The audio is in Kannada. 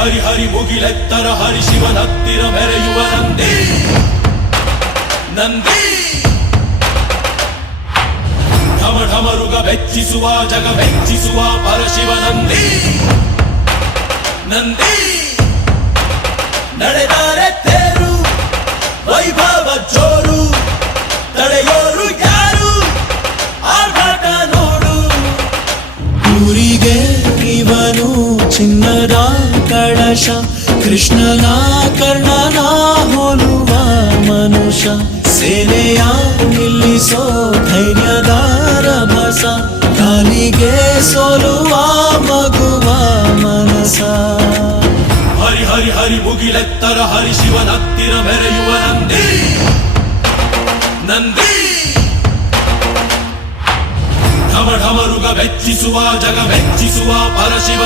ಹರಿ ಹರಿ ಮುಗಿಲೆತ್ತರ ಹರಿ ಶಿವನತ್ತಿರ ಮೆರೆಯುವ ನಂದಿ ನಂದಿ ಢಮ ಢಮರುಗ ಬೆಚ್ಚಿಸುವ ಜಗ ಬೆಚ್ಚಿಸುವ ಪರಶಿವ ನಂದಿ ನಂದಿ ನಡೆದರೆ ತೇರು ವೈಭವ ಜೋರು ತಡೆಯೋರು ಯಾರು ಆರ್ಭಟ ನೋಡು ಊರಿಗೆ ಇವನು ಚಿನ್ನದ ಕಳಶ ಕೃಷ್ಣನ ಕರ್ಣನ ಹೋಲುವ ಮನುಷ್ಯ ಸೇನೆಯ ನಿಲ್ಲಿಸೋ ಧೈರ್ಯದ ರಭಸ ಕಾಲಿಗೆ ಸೋಲುವ ಮಗುವ ಮನಸ ಹರಿ ಹರಿ ಹರಿ ಮುಗಿಲೆತ್ತರ ಹರಿ ಶಿವನತ್ತಿರ ಮೆರೆಯುವ ನಂದಿ ನಂದಿ ಢಮ ಢಮರುಗ ಬೆಚ್ಚಿಸುವ ಜಗ ಬೆಚ್ಚಿಸುವ ಪರಶಿವ